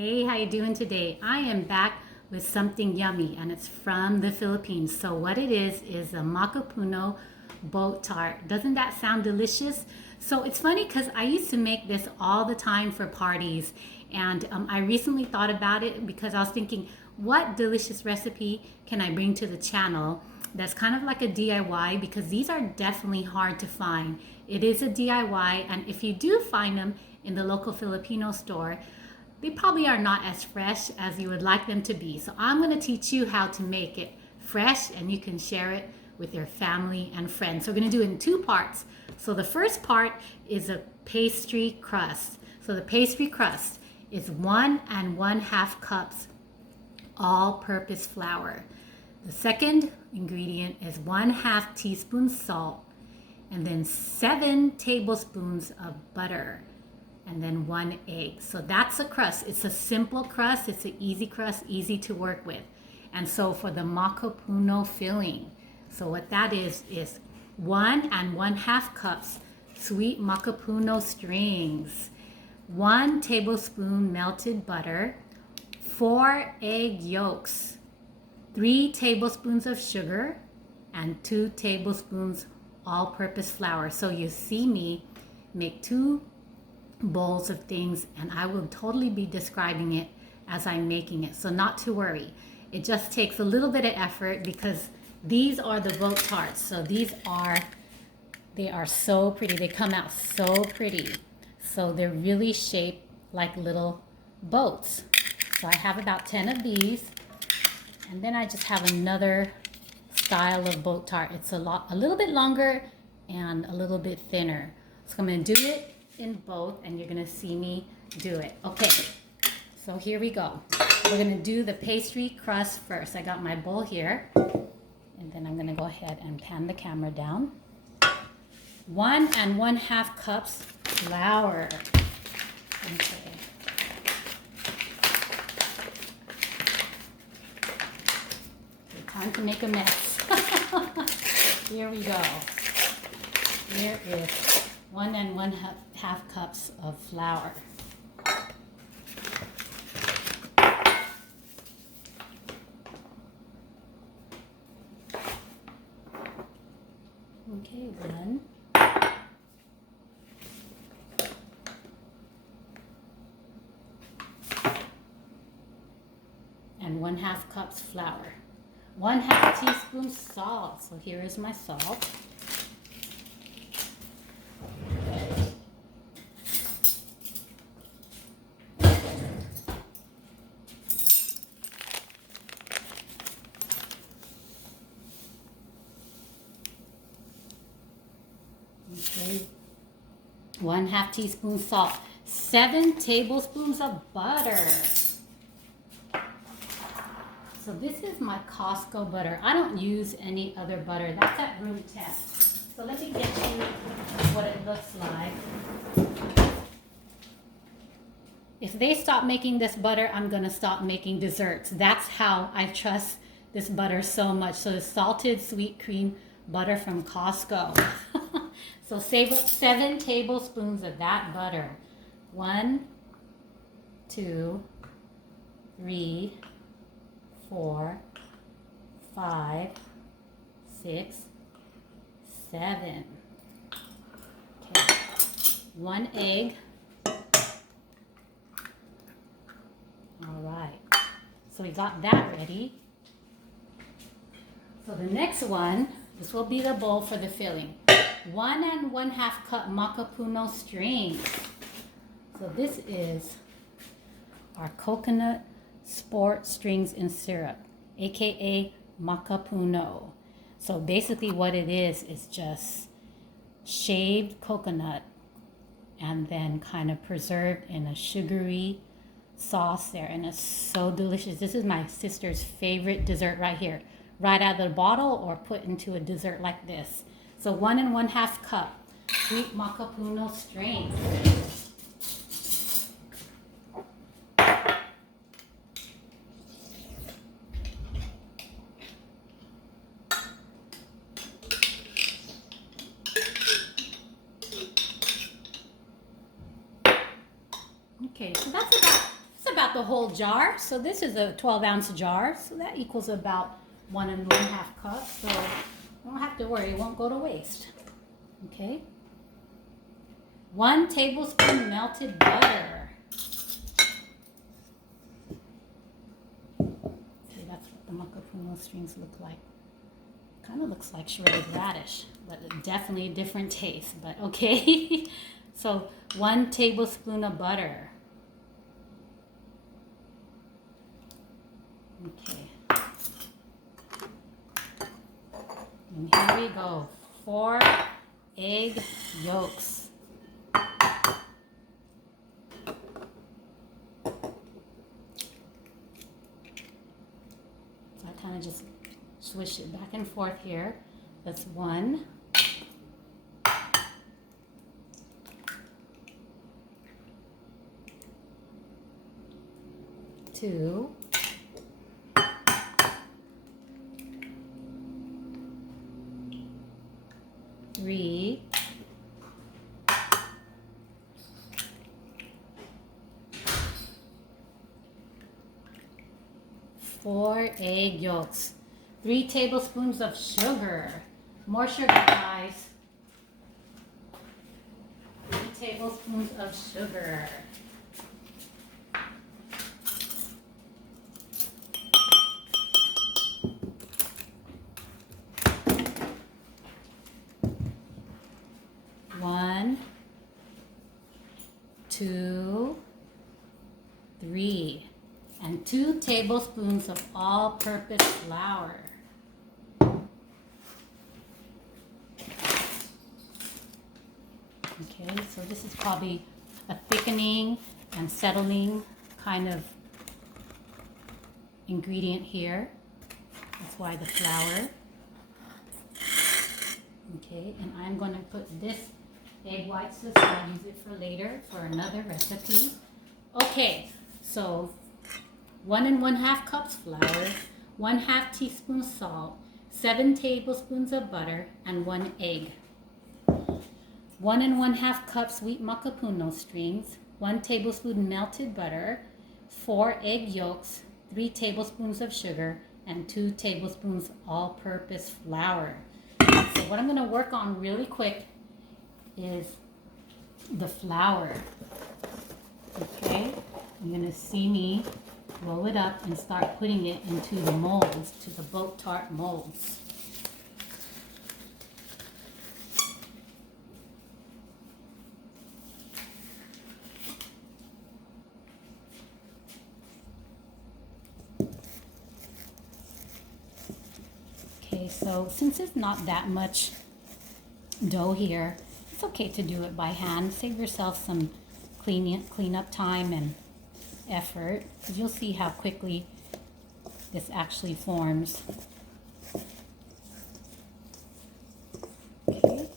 Hey, how you doing today? I am back with something yummy and it's from the Philippines. So what it is a Macapuno boat tart. Doesn't that sound delicious? So it's funny because I used to make this all the time for parties, and I recently thought about it because I was thinking, what delicious recipe can I bring to the channel that's kind of like a DIY, because these are definitely hard to find. It is a DIY, and if you do find them in the local Filipino store, they probably are not as fresh as you would like them to be. So I'm going to teach you how to make it fresh, and you can share it with your family and friends. So we're going to do it in two parts. So the first part is a pastry crust. So the pastry crust is 1 1/2 cups all-purpose flour. The second ingredient is 1/2 teaspoon salt, and then 7 tablespoons of butter, and then 1 egg. So that's a crust. It's a simple crust. It's an easy crust, easy to work with. And so for the Macapuno filling, so what that is 1 1/2 cups sweet Macapuno strings, 1 tablespoon melted butter, 4 egg yolks, 3 tablespoons of sugar, and 2 tablespoons all-purpose flour. So you see me make 2 bowls of things, and I will totally be describing it as I'm making it. So not to worry. It just takes a little bit of effort because these are the boat tarts. So they are so pretty. They come out so pretty. So they're really shaped like little boats. So I have about 10 of these. And then I just have another style of boat tart. It's a little bit longer and a little bit thinner. So I'm going to do it in both, and you're going to see me do it. Okay, so here we go. We're going to do the pastry crust first. I got my bowl here, and then I'm going to go ahead and pan the camera down. 1 1/2 cups flour. Okay. Time to make a mess. Here we go. Here is 1 1/2 cups of flour. Okay, 1. And 1/2 cups flour. 1/2 teaspoon salt. So here is my salt. Okay, 1/2 teaspoon salt. 7 tablespoons of butter. So this is my Costco butter. I don't use any other butter. That's at room temp. So let me get you what it looks like. If they stop making this butter, I'm going to stop making desserts. That's how I trust this butter so much. So the salted sweet cream butter from Costco. So 7 tablespoons of that butter. 1, 2, 3, 4, 5, 6, 7. Okay. 1 egg. All right. So we got that ready. So the next one, this will be the bowl for the filling. 1 1/2 cup Macapuno strings. So this is our coconut sport strings and syrup, aka Macapuno. So basically what it is just shaved coconut and then kind of preserved in a sugary sauce there, and it's so delicious. This is my sister's favorite dessert right here, right out of the bottle or put into a dessert like this. So 1 1/2 cup sweet Macapuno strings. Okay, so that's got the whole jar. So this is a 12-ounce jar. So that equals about 1 1/2 cups. So you don't have to worry, it won't go to waste. Okay. 1 tablespoon melted butter. Okay, that's what the Macapuno strings look like. Kind of looks like shredded radish, but definitely a different taste, but okay. So 1 tablespoon of butter. Okay. And here we go. 4 egg yolks. So I kind of just swish it back and forth here. That's 1. 2. 3. 4 egg yolks. 3 tablespoons of sugar. More sugar, guys. 3 tablespoons of sugar. One, 2, 3, and 2 tablespoons of all-purpose flour. Okay, so this is probably a thickening and settling kind of ingredient here. That's why the flour. Okay, and I'm going to put this egg whites aside. I'll use it for later for another recipe. Okay, so 1 1/2 cups flour, 1/2 teaspoon salt, 7 tablespoons of butter, and 1 egg. 1 1/2 cup sweet Macapuno strings, 1 tablespoon melted butter, 4 egg yolks, 3 tablespoons of sugar, and 2 tablespoons all-purpose flour. So what I'm going to work on really quick is the flour. Okay, you're going to see me roll it up and start putting it into the molds, to the boat tart molds. Okay, so since it's not that much dough here, it's okay to do it by hand. Save yourself some cleanup time and effort, because you'll see how quickly this actually forms. Okay.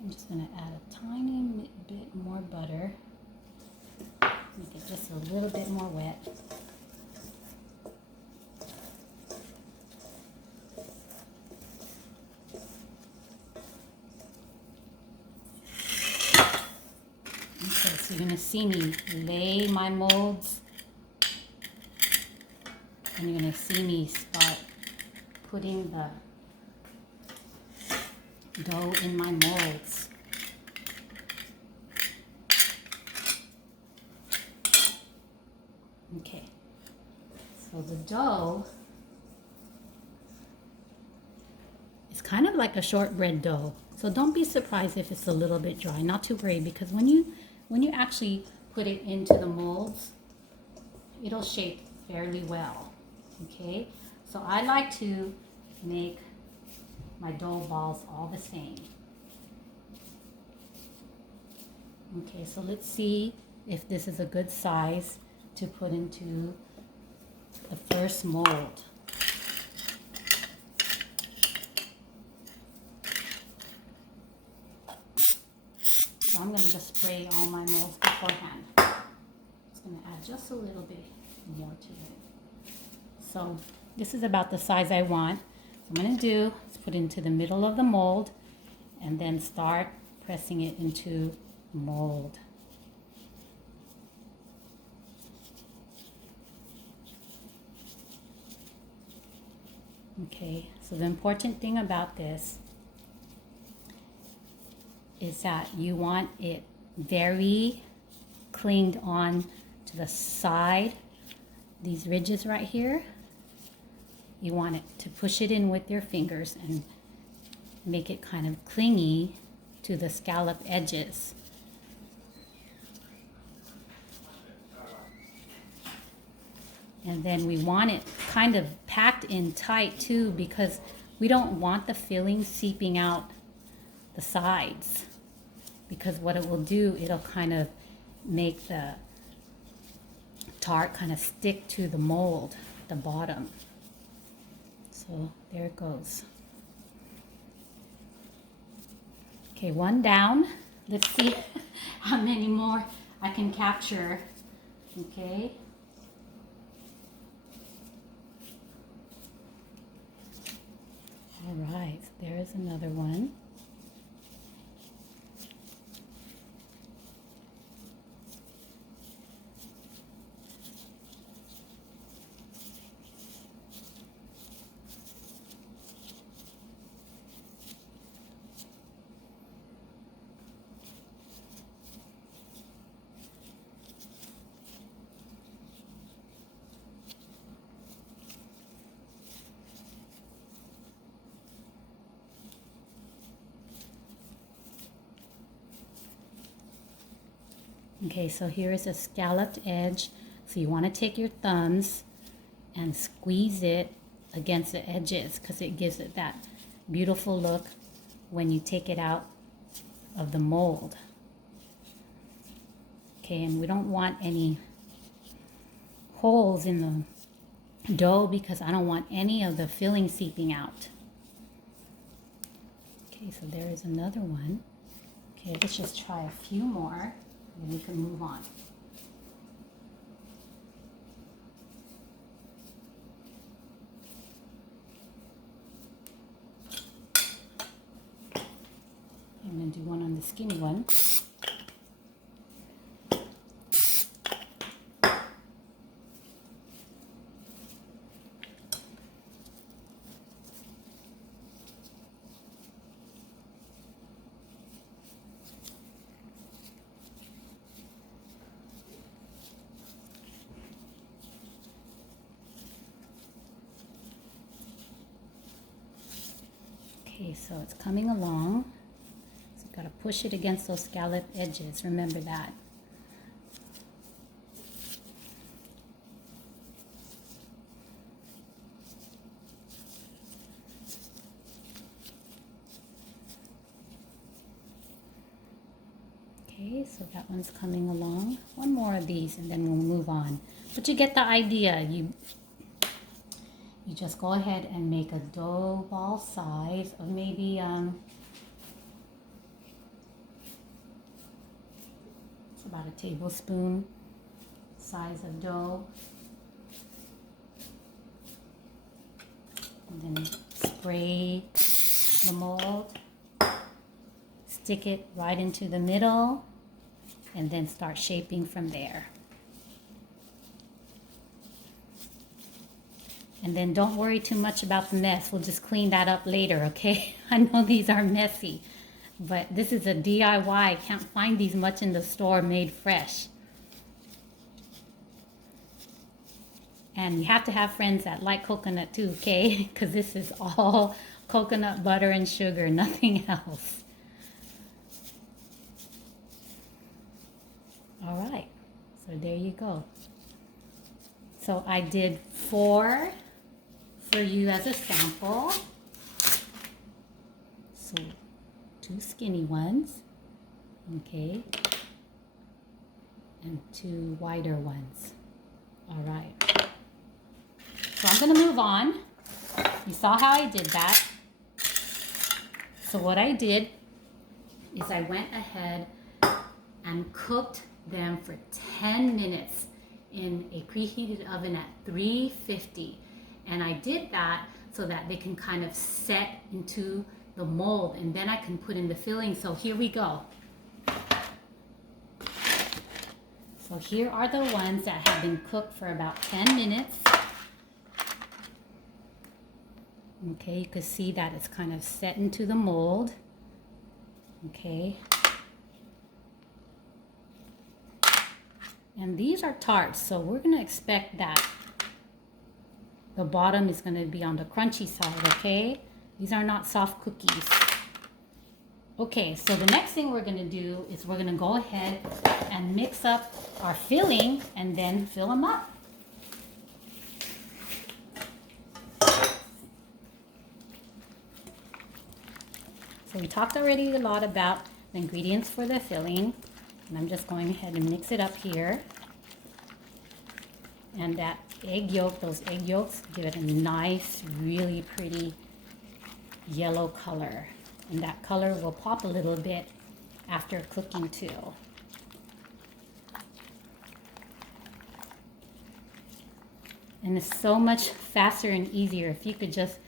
I'm just going to add a tiny bit more butter. Make it just a little bit more wet. Okay, so you're going to see me lay my molds, and you're going to see me start putting the dough in my molds. Okay, so the dough is kind of like a shortbread dough, so don't be surprised if it's a little bit dry. Not to worry, because when you actually put it into the molds, it'll shape fairly well. Okay, so I like to make my dough balls all the same. Okay, so let's see if this is a good size to put into the first mold. So I'm going to just spray all my molds beforehand. Just going to add just a little bit more to it. So this is about the size I want. So I'm going to do is put it into the middle of the mold and then start pressing it into the mold. Okay, so the important thing about this is that you want it very clinged on to the side, these ridges right here. You want it to push it in with your fingers and make it kind of clingy to the scalloped edges. And then we want it kind of packed in tight too, because we don't want the filling seeping out the sides, because what it will do, it'll kind of make the tart kind of stick to the mold, the bottom. So there it goes. Okay, one down. Let's see how many more I can capture. Okay. All right, there is another one. Okay, so here is a scalloped edge. So you want to take your thumbs and squeeze it against the edges, because it gives it that beautiful look when you take it out of the mold. Okay, and we don't want any holes in the dough, because I don't want any of the filling seeping out. Okay, so there is another one. Okay, let's just try a few more. And we can move on. I'm going to do one on the skinny one. Okay, so it's coming along. So you've got to push it against those scalloped edges. Remember that. Okay, so that one's coming along. One more of these and then we'll move on. But you get the idea. You just go ahead and make a dough ball size of maybe it's about a tablespoon size of dough. And then spray the mold, stick it right into the middle, and then start shaping from there. And then don't worry too much about the mess. We'll just clean that up later, okay? I know these are messy, but this is a DIY. Can't find these much in the store made fresh. And you have to have friends that like coconut too, okay? Because this is all coconut butter and sugar, nothing else. All right, so there you go. So I did 4 for you as a sample. So 2 skinny ones, okay, and 2 wider ones. All right. So I'm gonna move on. You saw how I did that. So what I did is I went ahead and cooked them for 10 minutes in a preheated oven at 350. And I did that so that they can kind of set into the mold, and then I can put in the filling. So here we go. So here are the ones that have been cooked for about 10 minutes. Okay, you can see that it's kind of set into the mold. Okay. And these are tarts, so we're going to expect that the bottom is going to be on the crunchy side, okay? These are not soft cookies. Okay, so the next thing we're going to do is we're going to go ahead and mix up our filling and then fill them up. So we talked already a lot about the ingredients for the filling, and I'm just going ahead and mix it up here. And that egg yolk, those egg yolks give it a nice, really pretty yellow color. And that color will pop a little bit after cooking too. And it's so much faster and easier if you could just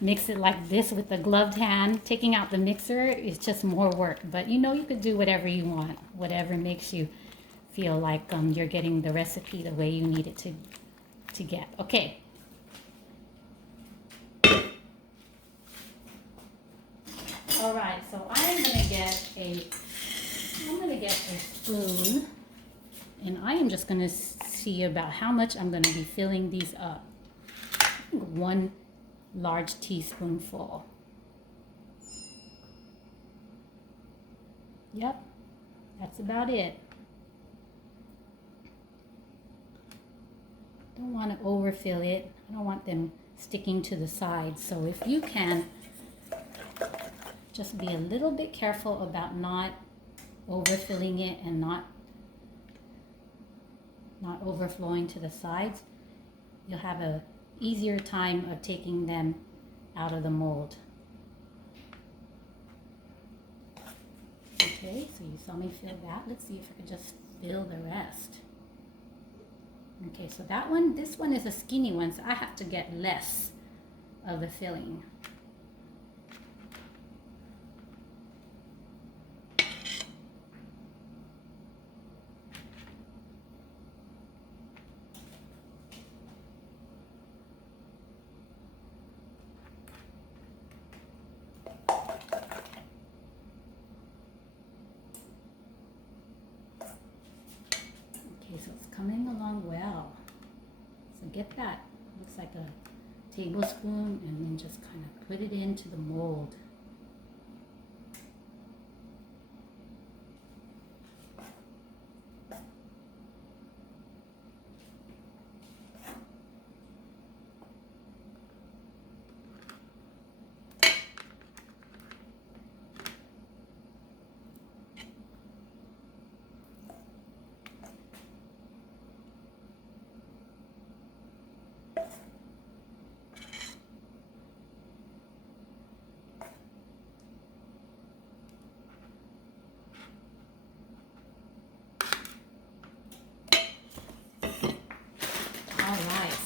mix it like this with the gloved hand. Taking out the mixer is just more work, but you know, you could do whatever you want, whatever makes you feel like you're getting the recipe the way you need it to get. Okay. All right, so I'm gonna get a spoon, and I am just gonna see about how much I'm gonna be filling these up. I think 1 large teaspoonful. Yep, that's about it. Don't want to overfill it. I don't want them sticking to the sides. So if you can, just be a little bit careful about not overfilling it and not overflowing to the sides. You'll have a easier time of taking them out of the mold. Okay, so you saw me fill that. Let's see if I can just fill the rest. Okay, so that one, this one is a skinny one, so I have to get less of the filling. So it's coming along well. So get that, looks like a tablespoon, and then just kind of put it into the mold.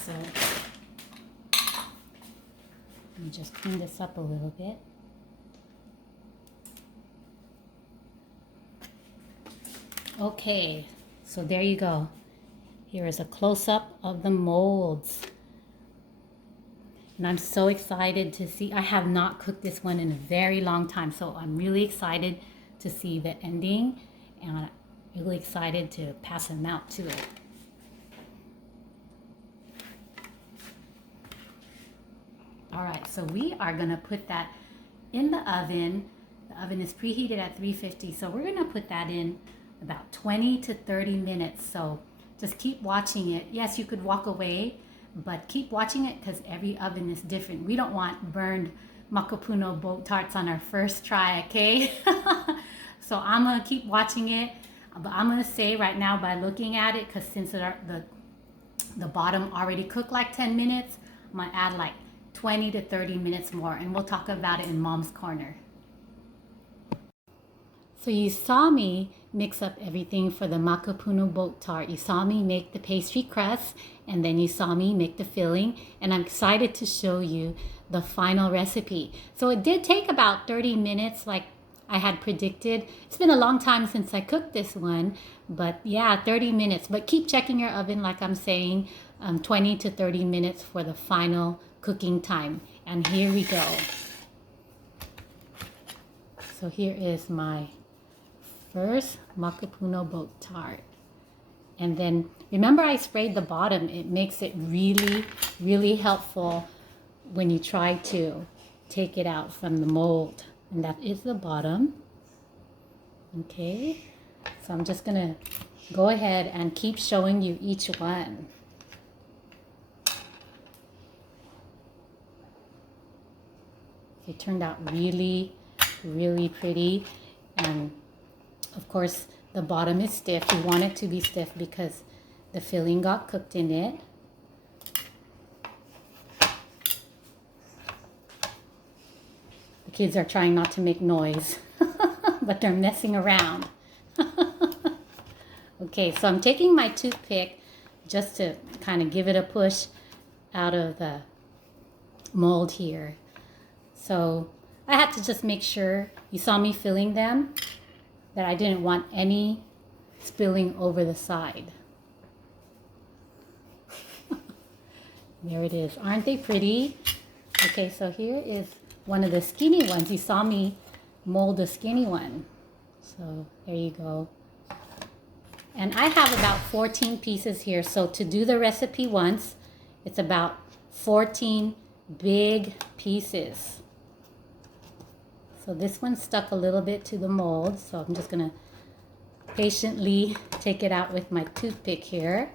So let me just clean this up a little bit. Okay, so there you go. Here is a close-up of the molds. And I'm so excited to see. I have not cooked this one in a very long time, so I'm really excited to see the ending, and I'm really excited to pass them out too. All right, so we are gonna put that in the oven. The oven is preheated at 350, so we're gonna put that in about 20 to 30 minutes. So just keep watching it. Yes, you could walk away, but keep watching it because every oven is different. We don't want burned Macapuno boat tarts on our first try, okay? So I'm gonna keep watching it, but I'm gonna say right now by looking at it, because since the bottom already cooked like 10 minutes, I'm gonna add like 20 to 30 minutes more, and we'll talk about it in Mom's Corner. So you saw me mix up everything for the Macapuno boat tart. You saw me make the pastry crust, and then you saw me make the filling, and I'm excited to show you the final recipe. So it did take about 30 minutes like I had predicted. It's been a long time since I cooked this one, but yeah, 30 minutes. But keep checking your oven, like I'm saying, 20 to 30 minutes for the final cooking time. And here we go. So here is my first Macapuno boat tart. And then remember I sprayed the bottom. It makes it really, really helpful when you try to take it out from the mold. And that is the bottom. Okay, so I'm just gonna go ahead and keep showing you each one. It turned out really, really pretty. And of course, the bottom is stiff. You want it to be stiff because the filling got cooked in it. The kids are trying not to make noise, but they're messing around. Okay, so I'm taking my toothpick just to kind of give it a push out of the mold here. So I had to just make sure, you saw me filling them, that I didn't want any spilling over the side. There it is. Aren't they pretty? Okay, so here is one of the skinny ones. You saw me mold a skinny one. So there you go. And I have about 14 pieces here. So to do the recipe once, it's about 14 big pieces. So this one stuck a little bit to the mold, so I'm just gonna patiently take it out with my toothpick here.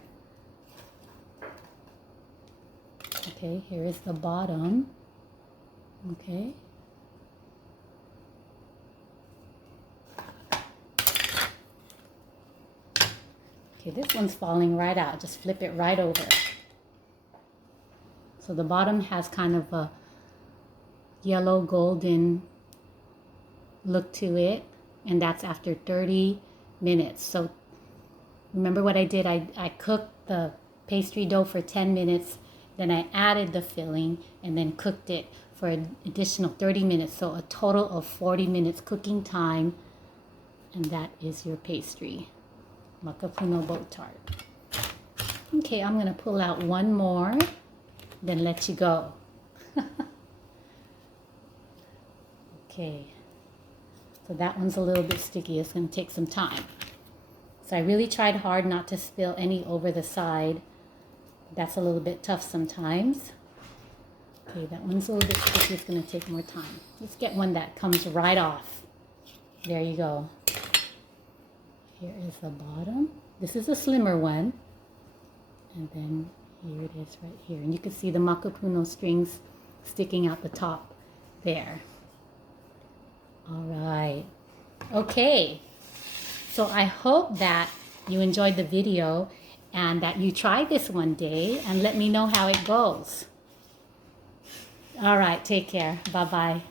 Okay, here is the bottom. Okay. Okay, this one's falling right out. Just flip it right over. So the bottom has kind of a yellow golden look to it, and that's after 30 minutes. So remember what I did? I cooked the pastry dough for 10 minutes, then I added the filling and then cooked it for an additional 30 minutes. So a total of 40 minutes cooking time, and that is your pastry Macapuno boat tart. Okay, I'm gonna pull out one more, then let you go. Okay. So that one's a little bit sticky. It's going to take some time. So I really tried hard not to spill any over the side. That's a little bit tough sometimes. Okay, that one's a little bit sticky. It's going to take more time. Let's get one that comes right off. There you go. Here is the bottom. This is a slimmer one. And then here it is right here. And you can see the Macapuno strings sticking out the top there. All right. Okay. So I hope that you enjoyed the video and that you try this one day and let me know how it goes. All right. Take care. Bye-bye.